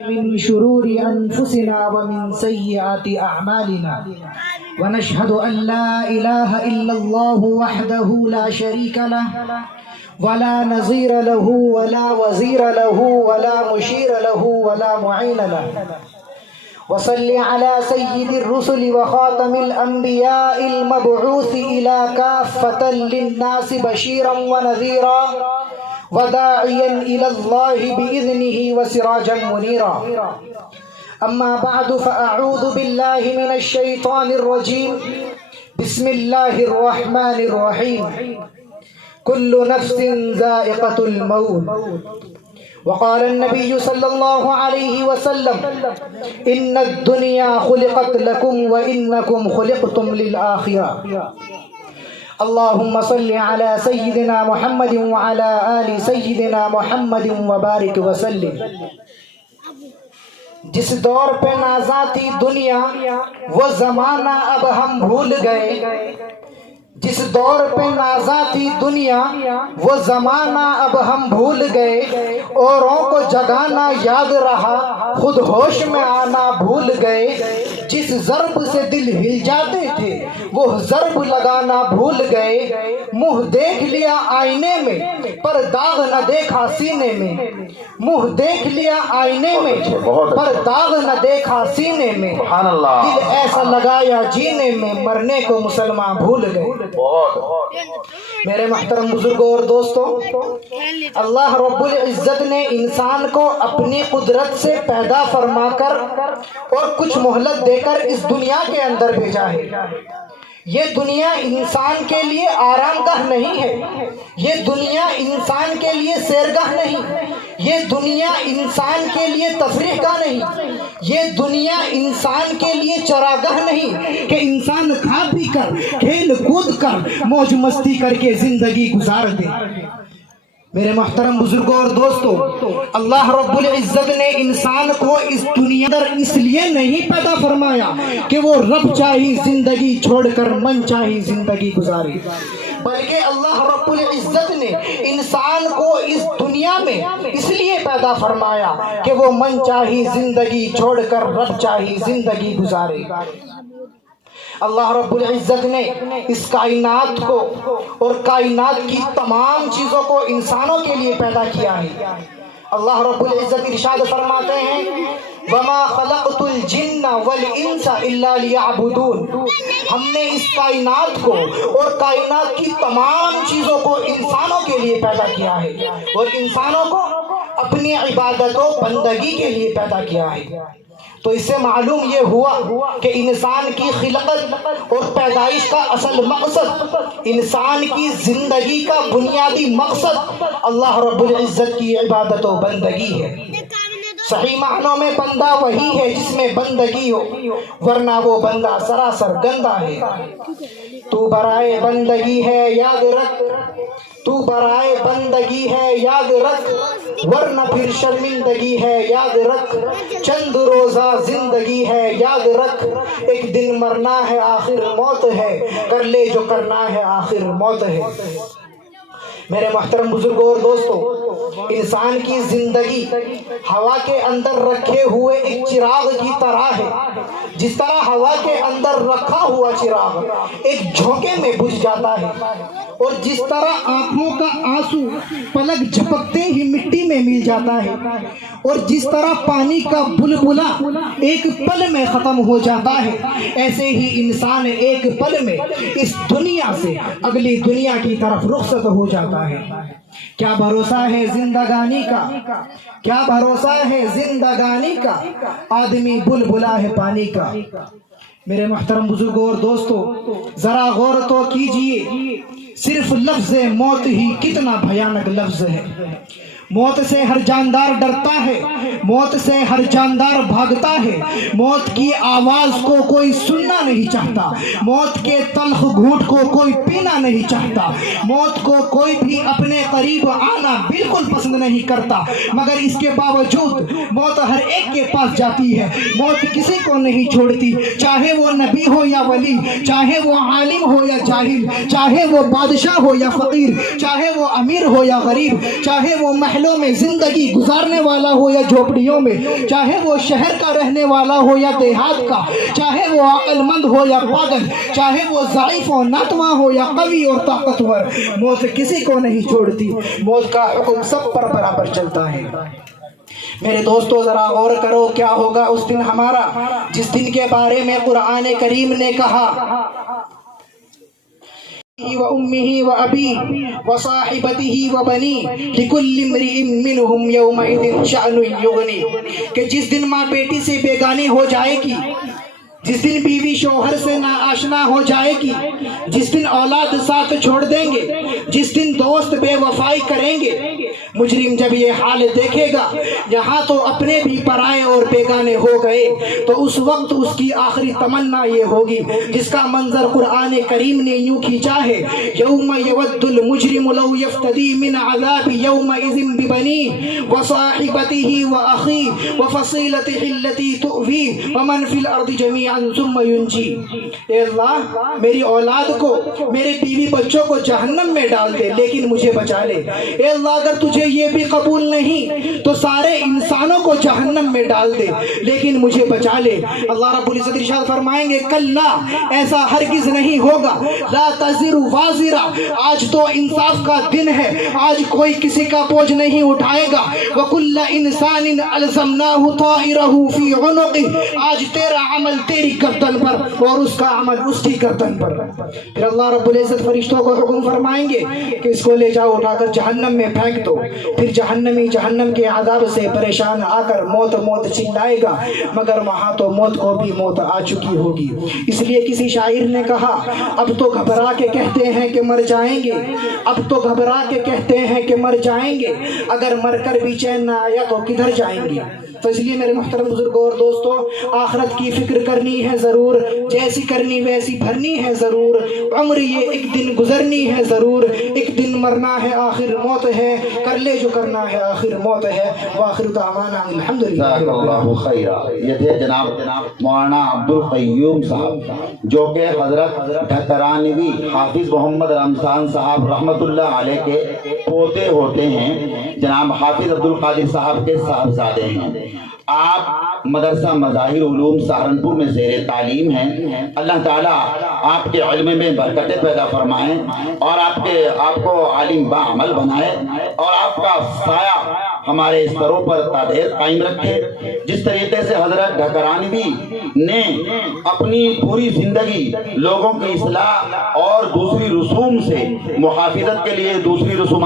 من شرور أنفسنا ومن سيئات أعمالنا ونشهد أن لا إله إلا الله وحده لا شريك له ولا نظير له ولا وزير له ولا مشير له ولا معين له وصل على سيد الرسل وخاتم الأنبياء المبعوث إلى كافة للناس بشيرا ونذيرا وداعيا إلى الله بإذنه وسراجا منيرا. أما بعد فأعوذ بالله من الشيطان الرجيم. بسم الله الرحمن الرحيم. كل نفس ذائقة الموت. وقال النبي صلى الله عليه وسلم: إن الدنيا خلقت لكم وإنكم خلقتم للآخرة. اللهم صل على سيدنا محمد وعلى آل سيدنا محمد وبارك وسلم. جس دور پہ نازاں تھی دنیا وہ زمانہ اب ہم بھول گئے. جس دور پہ نازاں تھی دنیا وہ زمانہ اب ہم بھول گئے. اوروں کو جگانا یاد رہا خود ہوش میں آنا بھول گئے. جس ضرب سے دل ہل جاتے تھے وہ ضرب لگانا بھول گئے. منہ دیکھ لیا آئینے میں پر داغ نہ دیکھا سینے میں. منہ دیکھ لیا آئینے میں پر داغ نہ دیکھا سینے میں. دل ایسا لگایا جینے میں مرنے کو مسلمان بھول گئے. میرے محترم بزرگوں اور دوستوں، اللہ رب العزت نے انسان کو اپنی قدرت سے پیدا فرما کر اور کچھ مہلت دے کر اس دنیا کے اندر بھیجا ہے. یہ دنیا انسان کے لیے آرام گاہ نہیں ہے. یہ دنیا انسان کے لیے سیرگاہ نہیں. یہ دنیا انسان کے لیے تفریح گاہ نہیں. یہ دنیا انسان کے لیے چراگاہ نہیں کہ انسان کھا پی کر کھیل کود کر موج مستی کر کے زندگی گزار دے. میرے محترم بزرگوں اور دوستوں، اللہ رب العزت نے انسان کو اس دنیا در اس لیے نہیں پیدا فرمایا کہ وہ رب چاہی زندگی چھوڑ کر من چاہی زندگی گزارے، بلکہ اللہ رب العزت نے انسان کو اس دنیا میں اس لیے پیدا فرمایا کہ وہ من چاہی زندگی چھوڑ کر رب چاہی زندگی گزارے. اللہ رب العزت نے اس کائنات کو اور کائنات کی تمام چیزوں کو انسانوں کے لیے پیدا کیا ہے. اللہ رب العزت ارشاد فرماتے ہیں: وَمَا خَلَقْتُ الْجِنَّ وَالْإِنسَ إِلَّا لِيَعْبُدُونَ. ہم نے اس کائنات کو اور کائنات کی تمام چیزوں کو انسانوں کے لیے پیدا کیا ہے اور انسانوں کو اپنی عبادت و بندگی کے لیے پیدا کیا ہے. تو اس سے معلوم یہ ہوا کہ انسان کی خلقت اور پیدائش کا اصل مقصد، انسان کی زندگی کا بنیادی مقصد اللہ رب العزت کی عبادت و بندگی ہے. صحیح معنوں میں بندہ وہی ہے جس میں بندگی ہو، ورنہ وہ بندہ سراسر گندہ ہے. تو برائے بندگی ہے یاد رکھ، تو برائے بندگی ہے یاد رکھ، ورنہ پھر شرمندگی ہے یاد رکھ. چند روزہ زندگی ہے یاد رکھ، ایک دن مرنا ہے آخر موت ہے، کر لے جو کرنا ہے آخر موت ہے. میرے محترم بزرگوں اور دوستوں، انسان کی زندگی ہوا کے اندر رکھے ہوئے ایک چراغ کی طرح ہے. جس طرح ہوا کے اندر رکھا ہوا چراغ ایک جھونکے میں بجھ جاتا ہے، اور جس طرح آنکھوں کا آنسو پلک جھپکتے ہی مٹی میں مل جاتا ہے، اور جس طرح پانی کا بلبلا ایک پل میں ختم ہو جاتا ہے، ایسے ہی انسان ایک پل میں اس دنیا سے اگلی دنیا کی طرف رخصت ہو جاتا ہے. کیا بھروسہ ہے زندگانی کا، کیا بھروسہ ہے زندگانی کا، آدمی بلبلا ہے پانی کا. میرے محترم بزرگوں اور دوستوں، ذرا غور تو کیجئے، صرف لفظ موت ہی کتنا بھیانک لفظ ہے. موت سے ہر جاندار ڈرتا ہے، موت سے ہر جاندار بھاگتا ہے. موت کی آواز کو کوئی سننا نہیں چاہتا، موت کے تلخ گھونٹ کو کوئی پینا نہیں چاہتا. موت کو کوئی بھی اپنے قریب آنا بالکل پسند نہیں کرتا، مگر اس کے باوجود موت ہر ایک کے پاس جاتی ہے. موت کسی کو نہیں چھوڑتی، چاہے وہ نبی ہو یا ولی، چاہے وہ عالم ہو یا جاہل، چاہے وہ بادشاہ ہو یا فقیر، چاہے وہ امیر ہو یا غریب، چاہے وہ محل محلوں میں زندگی گزارنے والا ہو یا جھوپڑیوں میں، چاہے وہ شہر کا رہنے والا ہو یا دیہات کا، چاہے وہ عقل مند ہو یا پاگل، چاہے وہ ضعیف و ناتواں ہو یا قوی اور طاقتور، موت کسی کو نہیں چھوڑتی، موت کا حکم سب پر برابر چلتا ہے۔ میرے دوستو ذرا غور کرو کیا ہوگا اس دن ہمارا، جس دن کے بارے میں قرآن کریم نے کہا وَأُمِّهِ وَأَبِيهِ وَصَاحِبَتِهِ وَبَنِيهِ لِكُلِّ امْرِئٍ مِّنْهُمْ يَوْمَئِذٍ شَأْنٌ يُغْنِيهِ کہ جس دن ماں بیٹی سے بیگانی ہو جائے گی، جس دن بیوی شوہر سے ناآشنا ہو جائے گی، جس دن اولاد ساتھ چھوڑ دیں گے، جس دن دوست بے وفائی کریں گے، مجرم جب یہ حال دیکھے گا یہاں تو اپنے بھی پرائے اور بیگانے ہو گئے، تو اس وقت اس کی آخری تمنا یہ ہوگی جس کا منظر قرآن کریم نے یوں کھینچا ہے، یوم یود المجرم لو یفتدی من عذاب یومئذ ببنیہ وصاحبتہ واخیہ وفصیلتہ التی تؤویہ ومن فی الارض جمیعا ثم ینجی۔ اے اللہ میری اولاد کو، میرے بیوی بچوں کو جہنم میں ڈال دے لیکن مجھے بچا لے۔ اے اللہ اگر تجھے یہ بھی قبول نہیں تو سارے انسانوں کو جہنم میں ڈال دے لیکن مجھے بچا لے۔ اللہ رب العزت ارشاد فرمائیں گے کلا، ایسا ہرگز نہیں ہوگا، لا تزر وازرہ، آج تو انصاف کا دن ہے، آج کوئی کسی کا بوجھ نہیں اٹھائے گا، وکل انسان الزمناہ طائرہ فی عنقہ، آج تیرا عمل تیری گردن پر اور اس کا عمل اس کی گردن پر۔ پھر اللہ رب العزت فرشتوں کو حکم فرمائیں گے کہ اس کو لے جاؤ، اٹھا کر جہنم میں پھینک دو۔ پھر جہنمی جہنم کے عذاب سے پریشان آ کر موت موت چلائے گا، مگر وہاں تو موت کو بھی موت آ چکی ہوگی۔ اس لیے کسی شاعر نے کہا اب تو گھبرا کے کہتے ہیں کہ مر جائیں گے، اب تو گھبرا کے کہتے ہیں کہ مر جائیں گے، اگر مر کر بھی چین نہ آیا تو کدھر جائیں گے۔ تو اس لیے میرے محترم بزرگوں اور دوستو، آخرت کی فکر کرنی ہے ضرور، جیسی کرنی ویسی بھرنی ہے ضرور، عمر یہ ایک دن گزرنی ہے ضرور، ایک دن مرنا ہے آخر موت ہے، کر لے جو کرنا ہے آخر موت ہے۔ وآخر دعوانا الحمدللہ۔ جزاک اللہ خیرہ۔ یہ تھے جناب مولانا عبدالقیوم صاحب، جو کہ حضرت ڈھکرانوی حافظ محمد رمضان صاحب رحمۃ اللہ علیہ کے پوتے ہوتے ہیں، جناب حافظ عبدالقادر صاحب کے صاحبزادے ہیں۔ آپ مدرسہ مظاہر علوم سہارنپور میں زیر تعلیم ہیں۔ اللہ تعالیٰ آپ کے علم میں برکتیں پیدا فرمائیں اور آپ کو عالم باعمل بنائے اور آپ کا سایہ ہمارے سروں پر تادیر قائم رکھے۔ جس طریقے سے حضرت ڈھکرانوی نے اپنی پوری زندگی لوگوں کی اصلاح اور دوسری رسوم سے محافظت کے لیے دوسری رسوم